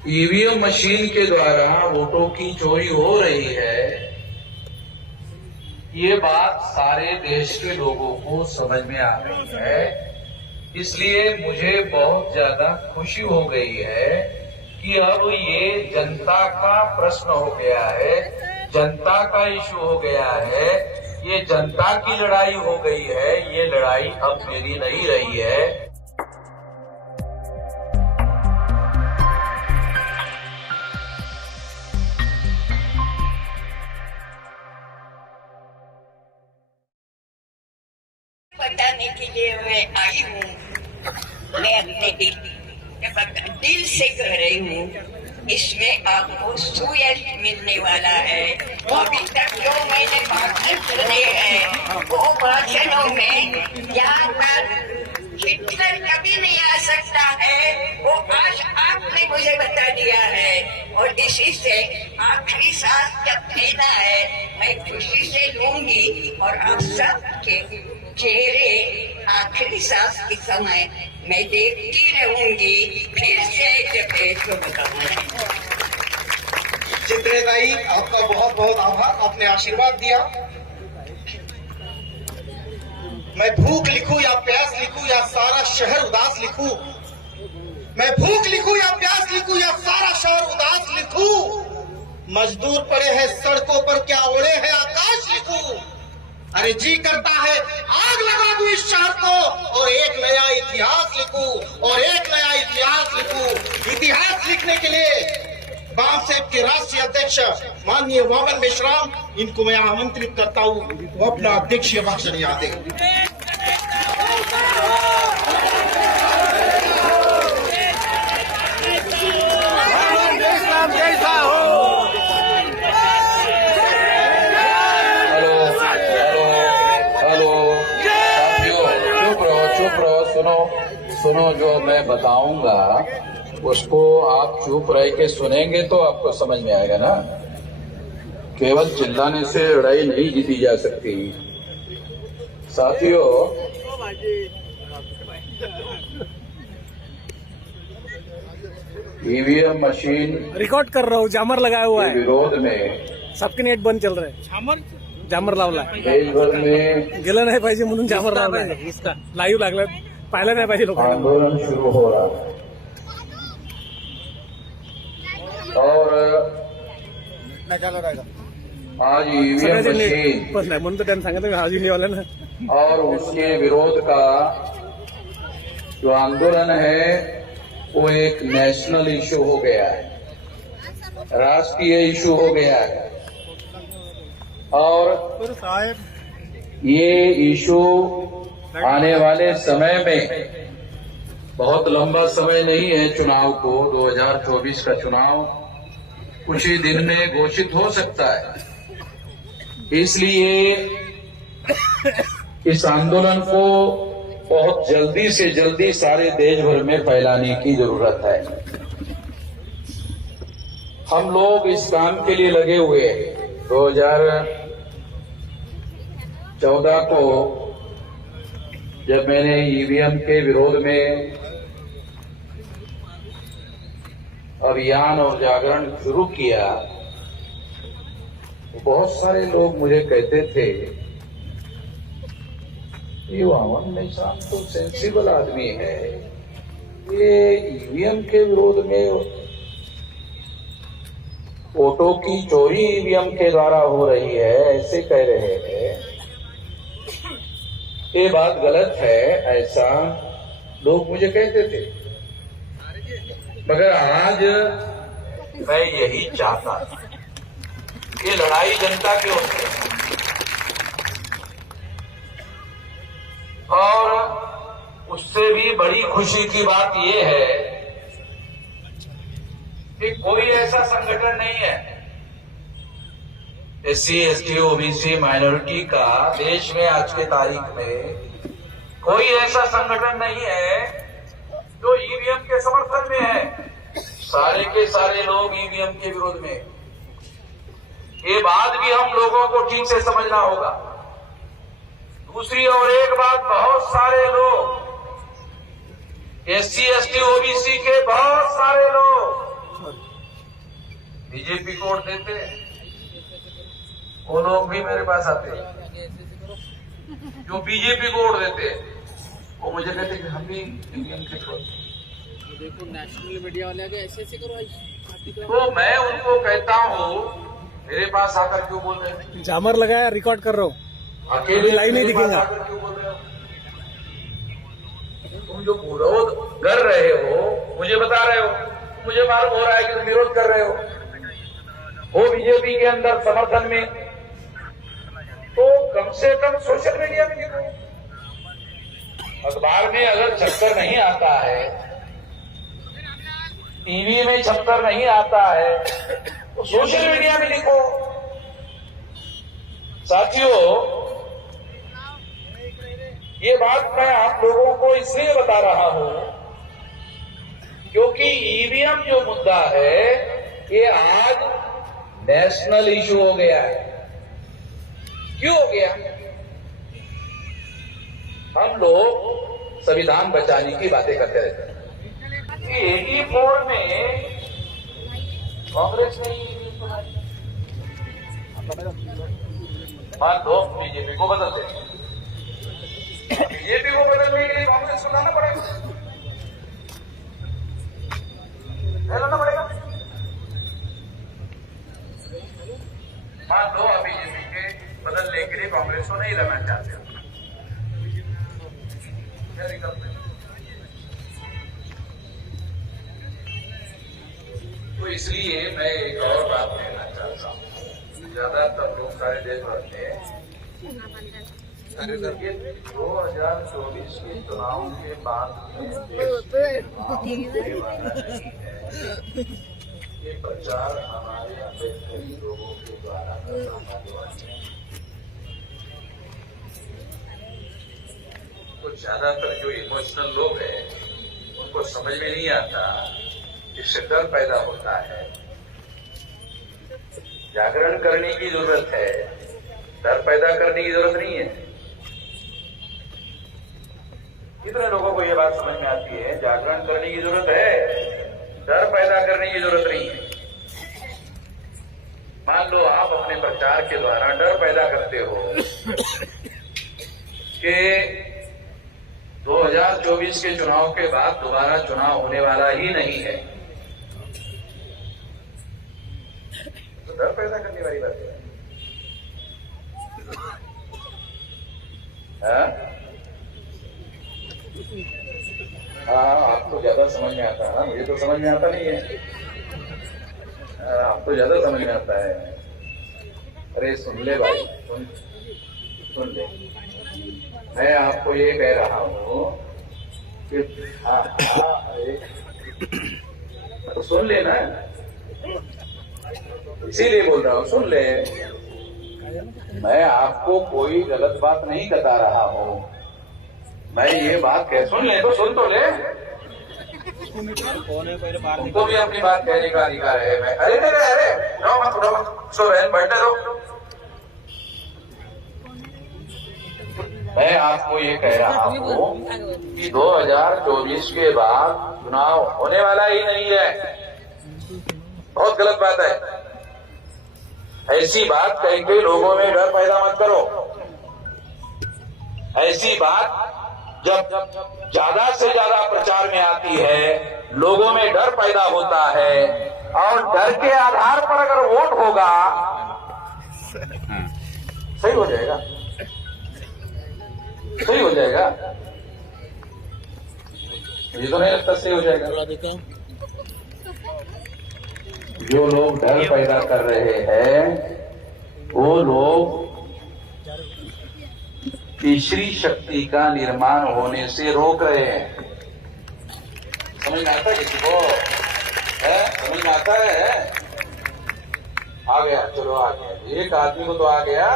EVM machine के द्वारा वोटों की चोरी हो रही है, ये बात सारे देश के लोगों को समझ में आ रही है। इसलिए मुझे बहुत ज्यादा खुशी हो गई है कि अब ये जनता का प्रश्न हो गया है, जनता का इशू हो गया है, ये जनता की लड़ाई हो गई है। ये लड़ाई अब मेरी नहीं रही है। बताने के लिए मैं आई हूँ। मैं अपने दिल से कह रही हूँ, इसमें आपको सुयश मिलने वाला है। अभी तक जो मैंने भाषण सुने हैं वो भाषणों में हिटलर कभी नहीं आ सकता है, वो आज आपने मुझे बता दिया है। और इसी से आखिरी सांस जब लेना है मैं खुशी से लूंगी और आप सबके चेहरे आखिरी सांस के समय मैं देखती रहूंगी। फिर से जब बताऊंगा। चित्रेदाई, आपका बहुत बहुत आभार, आपने आशीर्वाद दिया। मैं भूख लिखूं या प्यास लिखूं या सारा शहर उदास लिखूं, मैं भूख लिखूं या प्यास लिखूं या सारा शहर उदास लिखूं, मजदूर पड़े हैं सड़कों पर क्या उड़े हैं आकाश लिखूं। अरे जी करता है आग लगा दूं इस शहर को और एक नया इतिहास लिखूं, और एक नया इतिहास लिखूं। इतिहास लिखने के लिए बाम सेब के राष्ट्रीय अध्यक्ष माननीय वामन मेश्राम, इनको मैं आमंत्रित करता हूं, वो अपना अध्यक्षीय भाषण याद दें। सुनो, जो मैं बताऊंगा उसको आप चुप रह के सुनेंगे तो आपको समझ में आएगा ना। केवल चिल्लाने से लड़ाई नहीं जीती जा सकती। साथियों, ईवीएम मशीन रिकॉर्ड कर रहा हूँ, जामर लगाया हुआ है, विरोध में सबके नेट बंद चल रहे हैं। जामर लावला देश भर में गेलं नाही पाहिजे म्हणून जामर लावला, लाईव्ह लागला, पाहिलं नाही पाहिजे लोकांना। आंदोलन शुरू हो रहा है और आज ईवीएम मशीन पण नाही म्हणून तर त्यांनी सांगितलं आज वाला ना। और उसके विरोध का जो आंदोलन है वो एक नेशनल इशू हो गया है, राष्ट्रीय इशू हो गया है। और ये इशू आने वाले समय में, बहुत लंबा समय नहीं है चुनाव को, 2024 का चुनाव कुछ ही दिन में घोषित हो सकता है। इसलिए इस आंदोलन को बहुत जल्दी से जल्दी सारे देश भर में फैलाने की जरूरत है। हम लोग इस काम के लिए लगे हुए हैं। 2014 को जब मैंने ईवीएम के विरोध में अभियान और जागरण शुरू किया, तो बहुत सारे लोग मुझे कहते थे ये वामन मेश्राम तो सेंसिबल आदमी है, ये ईवीएम के विरोध में, वोटों की चोरी ईवीएम के द्वारा हो रही है, ऐसे कह रहे हैं। ये बात गलत है, ऐसा लोग मुझे कहते थे। मगर आज मैं यही चाहता था, ये लड़ाई जनता के होते है। और उससे भी बड़ी खुशी की बात ये है कि कोई ऐसा संगठन नहीं है SC, ST, OBC माइनॉरिटी का देश में आज के तारीख में कोई ऐसा संगठन नहीं है जो ईवीएम के समर्थन में है। सारे के सारे लोग ईवीएम के विरोध में। ये बात भी हम लोगों को ठीक से समझना होगा। दूसरी और एक बात, बहुत सारे लोग SC, ST, OBC के बहुत सारे लोग बीजेपी को वोट देते, वो लोग भी मेरे पास आते हैं। जो बीजेपी को वोट देते वो मुझे कहते कि हम भी ईवीएम के थ्रू। देखो नेशनल मीडिया वाले आगे ऐसे ऐसे करो आर्टिकल। तो मैं उनको कहता हूँ मेरे पास आकर क्यों बोल रहे हैं? जामर लगाया, रिकॉर्ड कर रहा हूँ। अकेले लाइव नहीं मेरे पास दिखेगा। आकर क्यों बोल रहे हो? तुम जो विरोध कर रहे हो मुझे बता रहे हो, मुझे मालूम हो रहा है कि तुम विरोध कर रहे हो, वो बीजेपी के अंदर समर्थन में, तो कम से कम सोशल मीडिया में देखो। अखबार में अगर चक्कर नहीं आता है, टीवी में चक्कर नहीं आता है, तो सोशल मीडिया में लिखो। साथियों, ये बात मैं आप लोगों को इसलिए बता रहा हूं क्योंकि ईवीएम जो मुद्दा है ये आज नेशनल इशू हो गया है। क्यों हो गया? हम लोग संविधान बचाने की बातें करते रहते हैं। 84 में कांग्रेस ने मान दो बीजेपी को बदल दे, बीजेपी को बदलने के लिए कांग्रेस को लाना पड़ेगा, लाना पड़ेगा। मान लो आप बीजेपी के बदलने के लिए कांग्रेस को नहीं लाना चाहते हो, क्या विकल्प है? तो इसलिए मैं एक और बात कहना चाहता हूँ। ज्यादातर लोग सारे देश भर में 2024 के चुनाव के बाद ये प्रचार हमारे अपेक्षित लोगों के द्वारा तो ज्यादातर जो इमोशनल लोग हैं उनको समझ में नहीं आता, इससे डर पैदा होता है। जागरण करने की जरूरत है, डर पैदा करने की जरूरत नहीं है। कितने लोगों को ये बात समझ में आती है? जागरण करने की जरूरत है, डर पैदा करने की जरूरत नहीं है। मान लो आप अपने प्रचार के द्वारा डर पैदा करते हो कि 2024 के चुनाव के बाद दोबारा चुनाव होने वाला ही नहीं है, तो डर पैदा करने वाली बात है। आपको ज्यादा समझ में आता है ना, मुझे तो समझ में आता नहीं है। आपको ज्यादा समझ में आता है। अरे सुन ले भाई, सुन ले, मैं आपको ये कह रहा हूँ कि तो सुन लेना, इसीलिए बोल रहा हूँ, सुन ले। मैं आपको कोई गलत बात नहीं बता रहा हूँ, मैं ये बात कह, सुन ले तो सुन तो ले, तुमको भी अपनी बात कहने का अधिकार है। मैं अरे अरे अरे रो मत, सो बहन बैठे रहो। मैं आपको ये कह रहा हूँ कि 2024 के बाद चुनाव होने वाला ही नहीं है, बहुत गलत बात है। ऐसी बात कह के लोगों में डर पैदा मत करो। ऐसी बात जब ज्यादा से ज्यादा प्रचार में आती है, लोगों में डर पैदा होता है, और डर के आधार पर अगर वोट होगा सही हो जाएगा, सही हो जाएगा। मुझे तो नहीं लगता सही हो जाएगा। जो लोग डर पैदा कर रहे हैं वो लोग तीसरी शक्ति का निर्माण होने से रोक रहे हैं। समझ में आता है किसी को? है समझ में आता है? आ गया, चलो आ गया, एक आदमी को तो आ गया।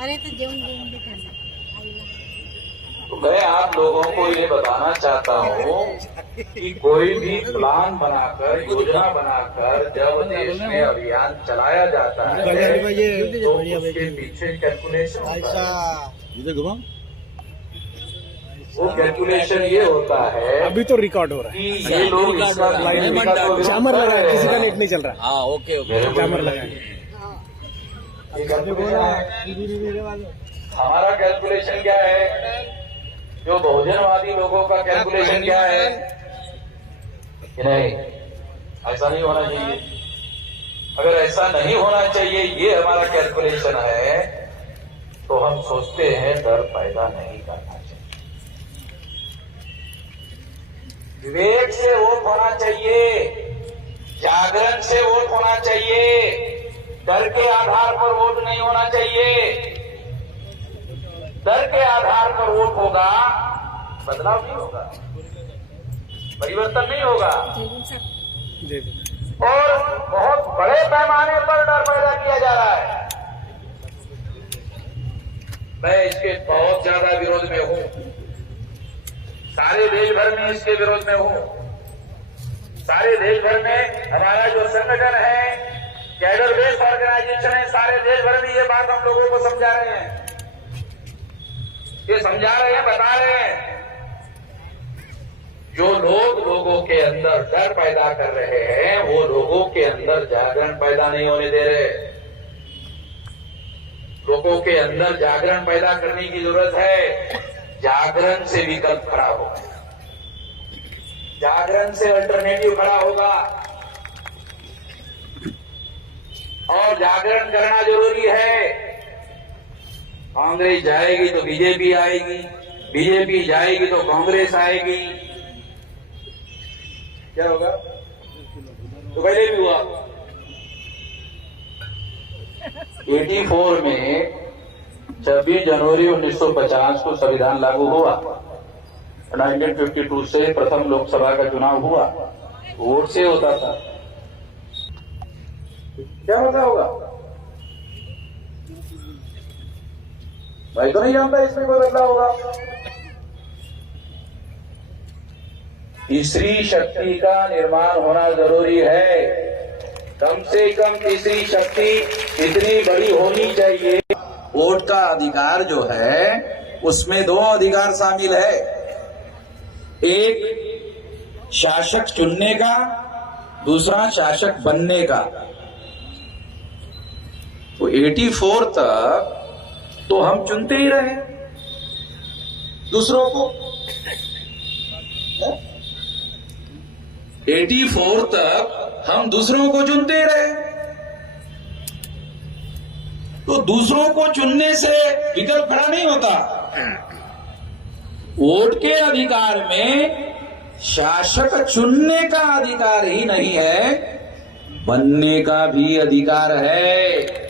अरे तो जेवण तो मैं आप लोगों को ये बताना चाहता हूँ कि कोई भी प्लान बनाकर, योजना बनाकर जब देश में अभियान चलाया जाता है तो उसके पीछे कैलकुलेशन होता है। वो कैलकुलेशन ये होता है अभी तो रिकॉर्ड हो रहा कि ये लोग इसका है। जामर लगा है, किसी का नेट नहीं चल रहा। हाँ ओके ओके जामर लगा है। ये कैलकुलेशन है। हमारा कैलकुलेशन क्या है, जो बहुजनवादी लोगों का कैलकुलेशन क्या है कि नहीं, ऐसा नहीं होना चाहिए। अगर ऐसा नहीं होना चाहिए, ये हमारा कैलकुलेशन है, तो हम सोचते हैं डर पैदा नहीं करना चाहिए। विवेक से वोट होना चाहिए, जागरण से वोट होना चाहिए, डर के आधार पर वोट नहीं होना चाहिए। डर के आधार पर वोट होगा, बदलाव नहीं होगा, परिवर्तन नहीं होगा, जी जी। और बहुत बड़े पैमाने पर डर पैदा किया जा रहा है। मैं इसके बहुत ज्यादा विरोध में हूं, सारे देश भर में इसके विरोध में हूं। सारे देश भर में हमारा जो संगठन है, कैडर बेस्ड ऑर्गेनाइजेशन है, सारे देश भर में ये बात हम लोगों को समझा रहे हैं, बता रहे हैं। जो लोग लोगों के अंदर डर पैदा कर रहे हैं, वो लोगों के अंदर जागरण पैदा नहीं होने दे रहे। लोगों के अंदर जागरण पैदा करने की जरूरत है। जागरण से विकल्प खड़ा होगा, जागरण से अल्टरनेटिव खड़ा होगा, और जागरण करना जरूरी है। कांग्रेस जाएगी तो बीजेपी आएगी, बीजेपी जाएगी तो कांग्रेस आएगी। क्या होगा? तो पहले भी हुआ। 84 में 26 जनवरी 1950 को संविधान लागू हुआ। 1952 से प्रथम लोकसभा का चुनाव हुआ, वोट से होता था। क्या होता होगा भाई, तो नहीं जानता इसमें कोई बदलाव होगा। तीसरी शक्ति का निर्माण होना जरूरी है। कम से कम तीसरी शक्ति इतनी बड़ी होनी चाहिए। वोट का अधिकार जो है, उसमें 2 अधिकार शामिल है। एक शासक चुनने का, दूसरा शासक बनने का। तो 84 तक तो हम चुनते ही रहे दूसरों को। 84 तक हम दूसरों को चुनते रहे। तो दूसरों को चुनने से विकल्प खड़ा नहीं होता। वोट के अधिकार में शासक चुनने का अधिकार ही नहीं है, बनने का भी अधिकार है।